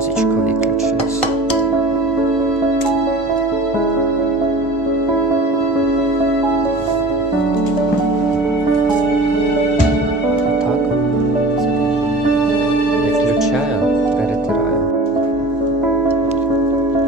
музичку, яка